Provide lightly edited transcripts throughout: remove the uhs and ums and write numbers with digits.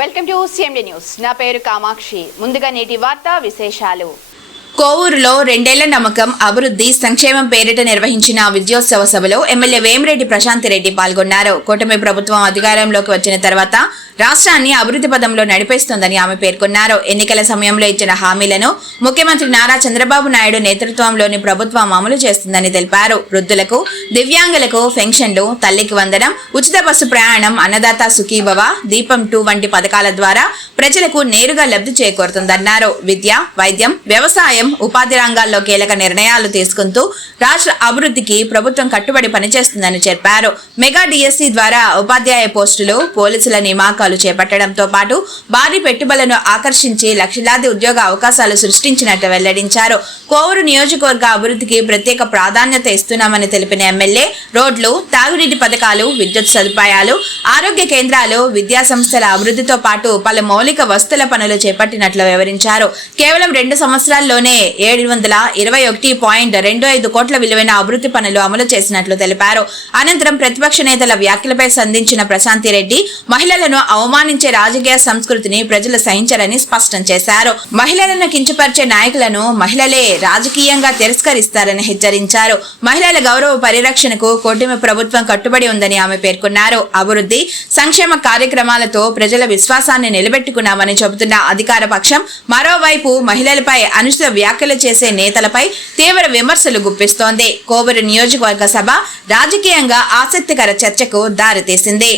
Welcome to CMD news. నా పేరు కామాక్షి. ముందుగా నేటి వార్తా విశేషాలు. కోవూరులో 2 ఏళ్ల నమ్మకం అభివృద్ధి సంక్షేమం పేరిట నిర్వహించిన విద్యోత్సవ సభలో ఎమ్మెల్యే వేమిరెడ్డి ప్రశాంతిరెడ్డి పాల్గొన్నారు. కూటమి ప్రభుత్వం అధికారంలోకి వచ్చిన తర్వాత రాష్ట్రాన్ని అభివృద్ధి పదంలో నడిపిస్తోందని ఆమె పేర్కొన్నారు. ఎన్నికల సమయంలో ఇచ్చిన హామీలను ముఖ్యమంత్రి నారా చంద్రబాబు నాయుడు నేతృత్వంలోని ప్రభుత్వం అమలు చేస్తుందని తెలిపారు. వృద్ధులకు, దివ్యాంగులకు పెన్షన్లు, తల్లికి వందనం, ఉచిత బస్సు ప్రయాణం, అన్నదాత సుఖీభవ, దీపం 2 వంటి పథకాల ద్వారా ప్రజలకు నేరుగా లబ్ధి చేకూరుతుందన్నారు. విద్య, వైద్యం, వ్యవసాయం, ఉపాధి రంగాల్లో కీలక నిర్ణయాలు తీసుకుంటూ రాష్ట్ర అభివృద్ధికి ప్రభుత్వం కట్టుబడి పనిచేస్తుందని చెప్పారు. మెగా డిఎస్సి ద్వారా ఉపాధ్యాయ పోస్టులు, పోలీసుల నియామకాలు చేపట్టడంతో పాటు భారీ పెట్టుబడులను ఆకర్షించి లక్షలాది ఉద్యోగ అవకాశాలు సృష్టించినట్టు వెల్లడించారు. కోవూరు నియోజకవర్గ అభివృద్ధికి ప్రత్యేక ప్రాధాన్యత ఇస్తున్నామని తెలిపిన ఎమ్మెల్యే రోడ్లు, తాగునీటి పథకాలు, విద్యుత్ సదుపాయాలు, ఆరోగ్య కేంద్రాలు, విద్యా సంస్థల అభివృద్ధితో పాటు పలు మౌలిక వస్తువుల పనులు చేపట్టినట్లు వివరించారు. కేవలం 2 సంవత్సరాల్లోనే 721.25 కోట్ల విలువైన అభివృద్ధి పనులు అమలు చేసినట్లు తెలిపారు. అనంతరం ప్రతిపక్ష నేతల వ్యాఖ్యలపై సంధించిన ప్రశాంతిరెడ్డి మహిళలను అవమానించే రాజకీయ సంస్కృతిని ప్రజలు సహించరని స్పష్టం చేశారు. మహిళలను కించపరిచే నాయకులను మహిళలే రాజకీయంగా తిరస్కరిస్తారని హెచ్చరించారు. మహిళల గౌరవ పరిరక్షణకు కూటమి ప్రభుత్వం కట్టుబడి ఉందని ఆమె పేర్కొన్నారు. అభివృద్ధి సంక్షేమ కార్యక్రమాలతో ప్రజల విశ్వాసాన్ని నిలబెట్టుకున్నామని చెబుతున్న అధికార పక్షం మరోవైపు మహిళలపై అనుచిత వ్యాఖ్యలు చేసే నేతలపై తీవ్ర విమర్శలు గుప్పిస్తోంది. కోవూరు నియోజకవర్గ సభ రాజకీయంగా ఆసక్తికర చర్చకు దారితీసింది.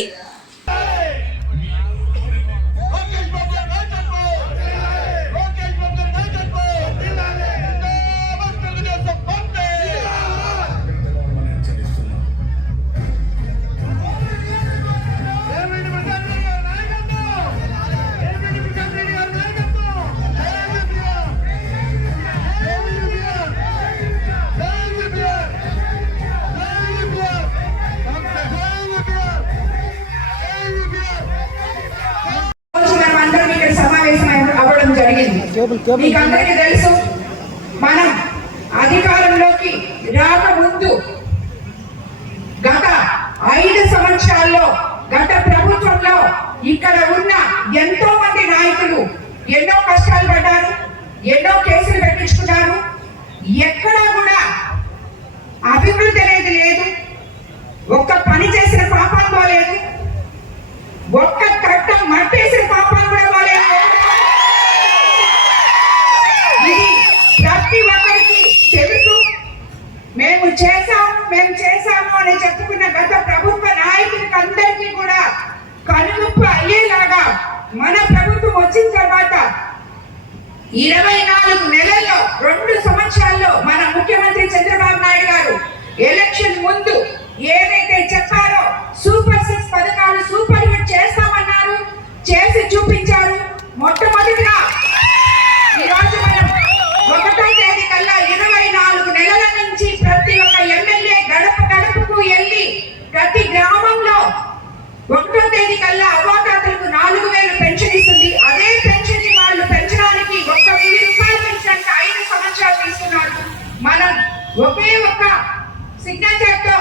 మీకందరికీ తెలుసు, మనం అధికారంలోకి రాకముందు గత 5 సంవత్సరాల్లో గత ప్రభుత్వంలో ఇక్కడ ఉన్న ఎంతో మంది నాయకులు ఎన్నో కష్టాలు పడ్డారు, ఎన్నో కేసులు పెట్టించుకున్నారు. ఎక్కడా కూడా అభివృద్ధి అనేది లేదు. ఒక్క పని చేసిన పాపం పోలేదు, ఒక్క కట్టం మట్టేసిన పాపం కూడా పోలేదు. ప్రతి ఒక్కరికి తెలుసు. మేము చేశాము అని చెప్పుకున్న గత ప్రభుత్వ నాయకులకి అందరికీ కూడా కనువిప్పు అయ్యేలాగా మన ప్రభుత్వం వచ్చిన తర్వాత 24 నెలల్లో 2 సంవత్సరాల్లో మన ముఖ్యమంత్రి చంద్రబాబు నాయుడు గారు ఎలక్షన్ ముందు ఏదైతే చెప్పారో సూపర్ 6 పథకాలు సూపర్ హిట్ చేస్తామన్నారు, చేసి చూపించారు. మొట్టమొదటిగా ఈరోజు మనం 1వ తేదీ కల్లా 24 నెలల నుంచి ప్రతి ఒక్క ఎమ్మెల్యే గడప గడపకు వెళ్ళి ప్రతి గ్రామంలో 1వ తేదీ కల్లా అవ్వాతాతలకు 4000 పెన్షన్ ఇస్తుంది. అదే పెన్షన్ ని వాళ్ళు పెంచడానికి 1,000 రూపాయలు పెంచడానికి 5 సంవత్సరాలు తీసుకున్నారు. మనం ఒకే ఒక్క సిగ్నేచర్ తో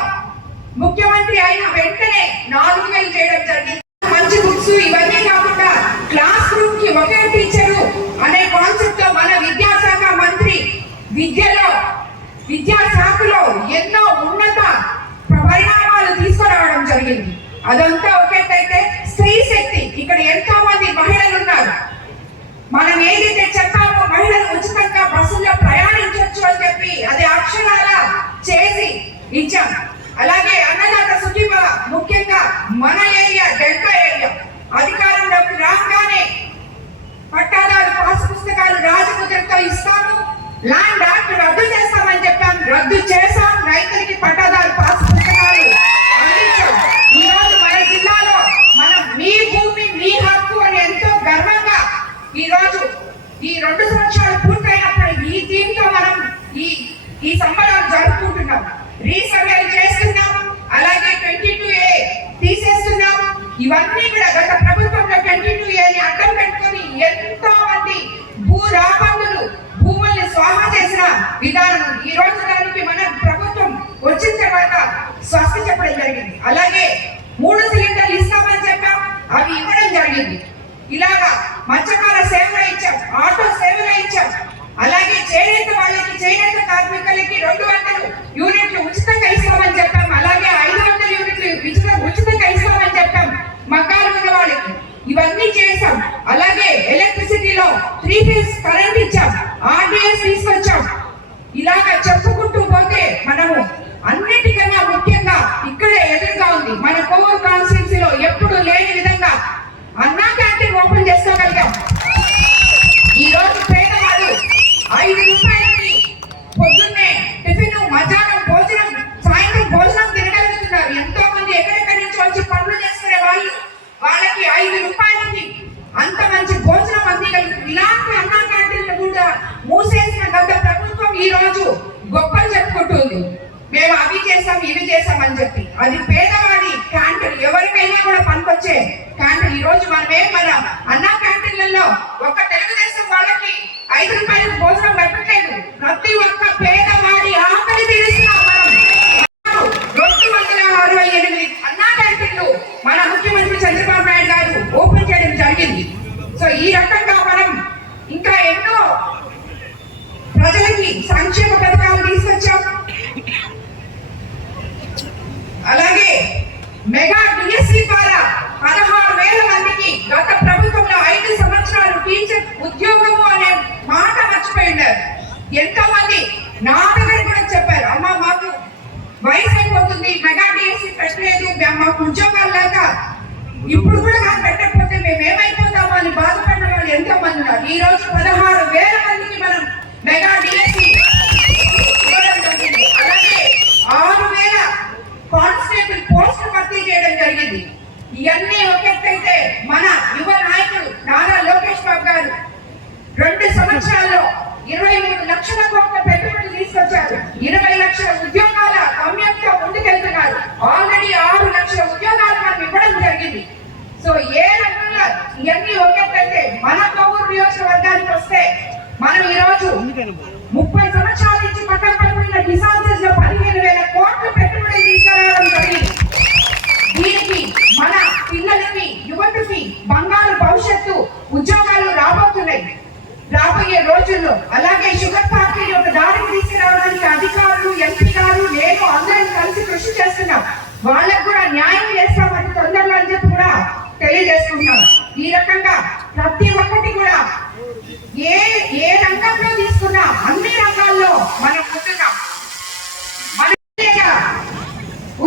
ముఖ్యమంత్రి అయిన వెంటనే 4000 చేయడం జరిగింది. మంచి బుక్స్ ఇవన్నీ కాకుండా క్లాస్ రూమ్ కి ఒకే టీచరు అనే కాన్సెప్ట్ తో మన విద్యాశాఖ మంత్రి విద్యాశాఖలో ఎన్నో ఉన్నత పరిణామాలు తీసుకురావడం జరిగింది. అదంతా ఒకేటైతే స్త్రీ శక్తి, ఇక్కడ ఎంతో మంది మహిళలు ఉన్నారు. మనం ఏదైతే చెప్పామో మహిళలు ఉచితంగా బస్సుల్లో ప్రయాణించవచ్చు అని చెప్పి అది అక్షరాల చేసి ఇచ్చాం. అలాగే అన్నదాత సుఖీభవ, ముఖ్యంగా మన ఏరియా డెల్టా ఏరియా అధికారంలోకి రాగానే పట్టాదారు పాస్ పుస్తకాలు రాజముద్రతో ఇస్తాము, ల్యాండ్ యాక్ట్ రద్దు చేస్తామని చెప్పాం, రద్దు చేశాం. రైతులకి పట్టాదారు పాస్ పుస్తకాలు అందించాం. ఈ రోజు మన జిల్లాలో మనం మీ భూమి మీ హక్కు అని ఎంతో గర్వంగా ఈ రోజు ఈ 2 సంవత్సరాలు పూర్తయినప్పుడు ఈ దీంతో మనం ఈ సంబరాలు జరుపుకుంటున్నాం. రీసర్వేలు చేస్తున్నాం, అలాగే 22A తీసేస్తున్నాం. ఇవన్నీ కూడా గత ప్రభుత్వంలో 22Aని అడ్డం పెట్టుకొని ఎంతో మంది భూరాబందులు భూముల్ని స్వాహా చేసిన విధానం. ఈ రోజు దానికి మన ప్రభుత్వం వచ్చిన తర్వాత స్వస్తి చెప్పడం జరిగింది. అలాగే 3 సిలిండర్లు ఇస్తామని చెప్పాం, అవి ఇవ్వడం జరిగింది. చేనేత వాళ్ళకి, చేనేత కార్మికులకి 200 యూనిట్లు ఉచితంగా ఇస్తామని చెప్పాం. అలాగే 500 యూనిట్లు ఉచితంగా ఇస్తామని చెప్పాం మగ్గాలు ఉన్న వాళ్ళకి. ఇవన్నీ చేసాం. అలాగే ఎలక్ట్రిసిటీలో 3 ఫేజ్ కరెంట్ ఇచ్చాం, ఆర్డిఎస్ తీసుకొచ్చాం. ఇలాగా చెప్పుకుంటూ పోతే మనము అన్నిటికన్నా ముఖ్యంగా ఇక్కడే ఎదురుగా ఉంది మన కోవూరు కాన్స్టిట్యున్సీలో ఎప్పుడు లేని విధంగా అన్నా క్యాంటీన్ ఓపెన్ చేసుకోగలిగాం. ఈ రోజు పేదవాడు 5 రూపాయలకి పొద్దున్నే టిఫిన్, మధ్యాహ్నం భోజనం, సాయంత్రం భోజనం తినగలుగుతున్నారు. ఎంతో మంది ఎక్కడెక్కడి నుంచి వచ్చి పనులు చేసుకునే వాళ్ళకి 5 రూపాయలకి అంత మంచి భోజనం అందిగలుగుతుంది. ఇలాంటి అన్నా క్యాంటీన్లు కూడా మూసేసిన గత ప్రభుత్వం ఈ రోజు గొప్పలు చెప్పుకుంటుంది. మేము అవి చేసాం, ఇవి చేసాం అని చెప్పి. అది పేదవాడి క్యాంటీన్, ఎవరికైనా కూడా పనికొచ్చే క్యాంటీన్. ఈ రోజు మనమే మన అన్నా క్యాంటీన్లలో ఒక తెలుగుదేశం వాళ్ళకి 5 రూపాయలకు భోజనం పెట్టట్లేదు. ప్రతి ఒక్క పేదవాడి ఆకలి తీరుస్తున్నాం మనం. 268 అన్నా క్యాంటీన్లు మన ముఖ్యమంత్రి చంద్రబాబు నాయుడు గారు ఓపెన్ చేయడం జరిగింది. సో ఈ రకంగా మనం ఇంకా ఎన్నో ప్రజలకి సంక్షేమ పథకాలు తీసుకొచ్చాం. అలాగే మెగా డిఎస్సి ద్వారా 16,000 మందికి గత ప్రభుత్వంలో 5 సంవత్సరాలు టీచర్ ఉద్యోగము అనే మాట మర్చిపోయినారు. ఎంతో మంది నా దగ్గర కూడా చెప్పారు, అమ్మ మాకు వయసు అయిపోతుంది, మెగా డిఎస్సి పెట్టలేదు, మాకు ఉద్యోగాలు లేక ఇప్పుడు కూడా నాకు పెట్టకపోతే మేము ఏమైపోతామో అని బాధపడిన వాళ్ళు ఎంతో మంది ఉన్నారు. ఈ రోజు 16,000 మందికి మనం మెగా డిఎస్సి ఇవ్వడం జరిగింది. అలాగే 6,000 కానిస్టేబుల్ పోస్ట్ భర్తీ చేయడం జరిగింది. ఇవన్నీ ఒకెత్తైతే మన యువ నాయకుడు నారా లోకేష్ బాబు గారు 2 సంవత్సరాల్లో 23 లక్షల కోట్ల పెట్టుబడులు తీసుకొచ్చారు. 20 లక్షల ఉద్యోగాల గమ్యంతో ముందుకెళ్తున్నారు. ఆల్రెడీ 6 లక్షల ఉద్యోగాలు మనం ఇవ్వడం జరిగింది. సో ఏ రకంగా ఇవన్నీ ఒకెత్తైతే మన కోవూరు నియోజకవర్గానికి వస్తే మనం ఈ రోజు 30 సంవత్సరాల నుంచి పక్కన పడిపోయిన డిసాస్టర్స్ లో 15,000 కోట్ల పెట్టుబడులు తీసుకురావడం జరిగింది. దీనికి మన పిల్లలకి, యువతకి బంగారు భవిష్యత్తు, ఉద్యోగాలు రాబోతున్నాయి రాబోయే రోజుల్లో. అలాగే షుగర్ ఫ్యాక్టరీ ఒక దారికి తీసుకురావడానికి అధికారులు, ఎంపీ గారు, నేను అందరం కలిసి కృషి చేస్తున్నాం. వాళ్ళకు కూడా న్యాయం చేస్తామని తొందరలో అని చెప్పి కూడా తెలియజేస్తున్నాం. ఈ రకంగా ప్రతి ఒక్కటి కూడా ఏ రంగంలో తీసుకున్నా అన్ని రంగాల్లో మనం ఉంటున్నాం. మన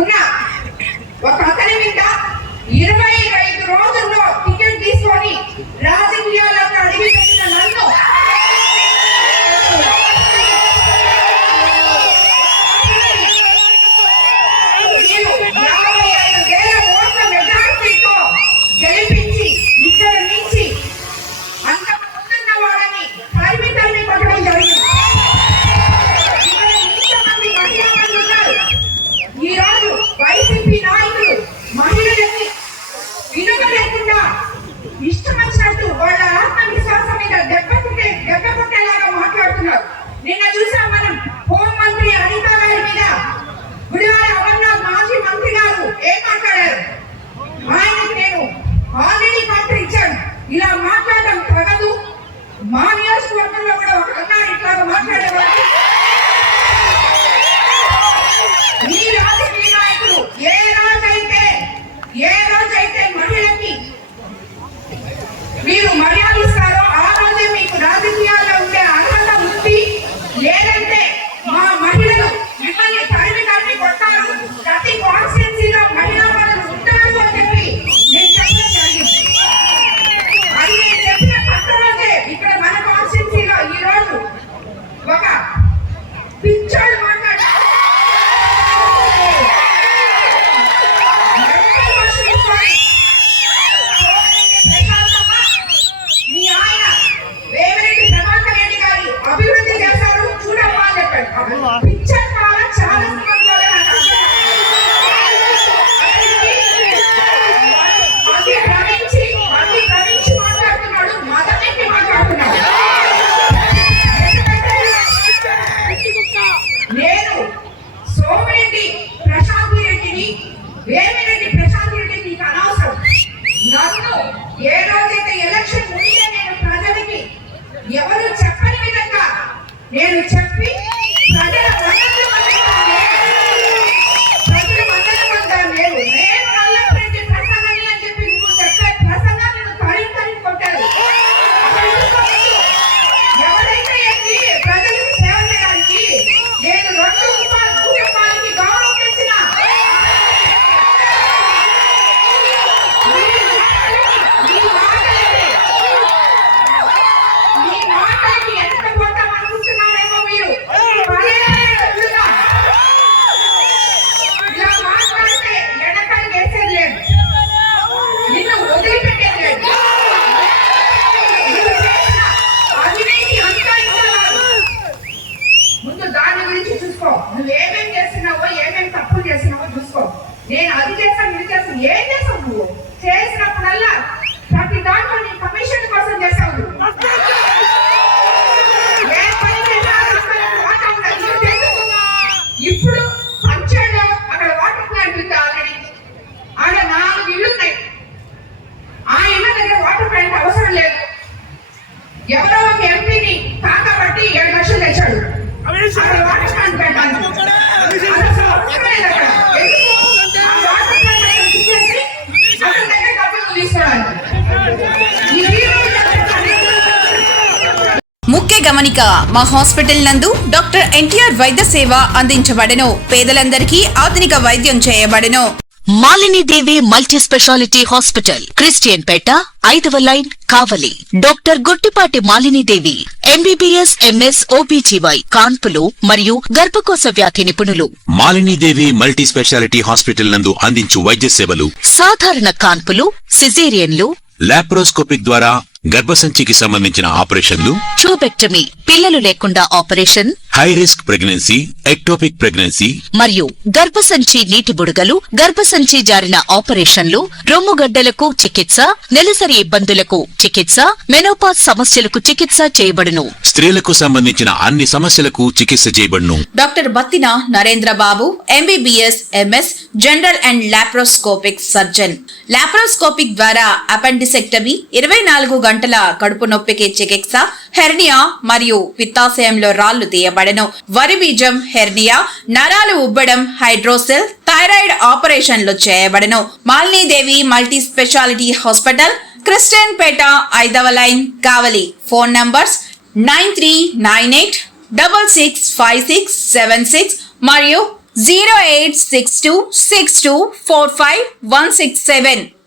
ఉన్న ఒక అతని మీద 25 రోజుల్లో టికెట్ తీసుకొని రాజకీయాలకు అడిగిపెట్టిన నన్ను నేను 55,000 ఓట్ల మెజారిటీతో గెలిపించి ఇక్కడ నుంచి అంత ముందున్న వాళ్ళని పరిమితాన్ని కొట్టడం జరిగింది. ఇక్కడ ఇంతమంది మహిళలు ఉన్నారు. ఈ రోజు వైసీపీ నాయకులు మహిళలకి విలువ లేకుండా ఇష్టం వచ్చినట్టు వాళ్ళ ఆత్మవిశ్వాసం మీద దెబ్బ కొట్టేలాగా మాట్లాడుతున్నారు. నిన్న చూసాం మనం హోంమంత్రి అనిత గారి మీద గుడివాడ అమర్నాథ్ మాజీ మంత్రి గారు ఏం మాట్లాడారు? ఆయనకి నేను ఆల్రెడీ పత్రం ఇచ్చాను, ఇలా మాట్లాడడం తగదు. మా నియోజకవర్గంలో కూడా ఒక అన్నాడు ఇట్లాగా మాట్లాడేవారు. ఈ రాజకీయ నాయకులు ఏ రోజైతే మహిళకి మీరు మర్యాద ఇస్తారో ఆ రోజే మీకు రాజకీయాల్లో ఉండే అర్హత ఉంది. లేదంటే మా మహిళలు మిమ్మల్ని తరిమి కొట్టారు, ప్రతి కాన్స్టిట్యున్సీలో మహిళా వాళ్ళు ఉంటారు అని చెప్పి నేను చెప్పడం జరిగింది. అది నేను చెప్పిన పక్క రోజే ఇక్కడ మన కాన్స్టిట్యున్సీలో ఈ రోజు ఒక పిచ్చోడు మాట్లాడారు. మీ ఆయన వేమిరెడ్డి ప్రభాకర్ రెడ్డి గారి అభివృద్ధి చేశారు చూడమ్మా అని చెప్పాడు. పిక్చర్ కాలం చాలా సందర్భాలు నాకు అతి భ్రమించి మాట్లాడుతున్నాడు, మదమెక్కి మాట్లాడుతున్నాడు. నేను సోమిరెడ్డి ప్రశాంత్ రెడ్డిని, వేమిరెడ్డి ప్రశాంత్ రెడ్డిని నీకు అనవసరం. నన్ను ఏ రోజైతే ఎలక్షన్ ముందే నేను ప్రజలకి ఎవరు చెప్పని విధంగా నేను చెప్పి ప్రజల వందన లేదు. నేను నల్లపరెడ్డి ప్రసంగాన్ని అని చెప్పి నువ్వు చెప్పే ప్రసంగాన్ని నువ్వు తరి కొట్టారు. ఎవరైతే ఏంటి ప్రజలకు సేవ చేయడానికి నేను 2 కుటుంబాలకి గౌరవం తెచ్చిన మీ మాటలకి ఎంత పోతాం అనుకుంటున్నారేమో మీరు. ఇలా మాట్లాడితే ఎడకలు వేసేది లేదు, నిన్ను వదిలిపెట్టేది లేదు. నువ్వు చేసిన అవినీతి అంతా ఇంత కాదు. ముందు దాని గురించి చూసుకో. నువ్వేమేం చేస్తున్నావో, ఏమేం తప్పులు చేస్తున్నావో చూసుకో. నేను అది చేస్తాను, ఇది చేస్తాను. ఏం చేసావు నువ్వు? చేసినప్పుడల్లా ప్రతి దాంట్లో నీ కమిషన్ కోసం చేసావు నువ్వు. ఏ పని చేసినా వాటా ఉండదు. నీకు తెలుసు. ఇప్పుడు పంచాయతీలో అక్కడ వాటర్ ప్లాంట్ ఉంది ఆల్రెడీ. ఆడ 4 ఇళ్ళు ఉన్నాయి. ఆ ఇళ్ళ దగ్గర వాటర్ ప్లాంట్ అవసరం లేదు. ఎవరో ఒక ఎంపీని కాకబట్టి 7 లక్షలు తెచ్చాడు అక్కడ వాటర్ ప్లాంట్ పెట్టడానికి. అసలు అవసరం లేదు అక్కడ. ఎందుకు? ఆ వాటర్ ప్లాంట్ అక్కడ తీసేసి అతని దగ్గర డబ్బులు తీసుకోవడానికి. ఈ హీరో ముఖ్య గమనిక, మా హాస్పిటల్ నందు డాక్టర్ ఎన్టీఆర్ వైద్య సేవ అందించబడెను. పేదలందరికీ ఆధునిక వైద్యం చేయబడెను. Malinidevi multi specialty hospital, Christian Peta, 5వ line, Kavali. Doctor Guttipati Malinidevi, MBBS, MS, OBGY, కాన్పులు మరియు గర్భకోశ వ్యాధి నిపుణులు. మాలినీదేవి మల్టీ స్పెషాలిటీ హాస్పిటల్ నందు అందించు వైద్య సేవలు: సాధారణ కాన్పులు, సిజేరియన్లు, లాప్రోస్కోపిక్ ద్వారా గర్భసంచికి సంబంధించిన ఆపరేషన్లు, ట్యూబెక్టమీ, పిల్లలు లేకుండా operation, high risk pregnancy, ectopic pregnancy మరియు గర్భసంచి నీటి బుడగలు, గర్భసంచి జారిన ఆపరేషన్లు, రొమ్ముగడ్డలకు చికిత్స, నెలసరి ఇబ్బందులకు చికిత్స, మెనోపాజ్ సమస్యలకు చికిత్స చేయబడును. స్త్రీలకు సంబంధించిన అన్ని సమస్యలకు చికిత్స చేయబడును. Doctor Battina Narendra Babu, MBBS, MS, general and laparoscopic surgeon. Laparoscopic ద్వారా అపెండిసెక్టమీ, 24 గంటల కడుపు నొప్పికి చికిత్స, హెర్నియా మరియు పిత్తాశయంలో రాళ్లు తీయబడెను. వరి బీజం, హెర్నియా, నరాలు ఉబ్బడం, హైడ్రోసెల్, థైరాయిడ్ ఆపరేషన్లు చేయబడెను. Malinidevi multi specialty hospital, Christian Peta, 5వ లైన్, కావలి. ఫోన్ నంబర్స్ 9398665676 మరియు 08626245167.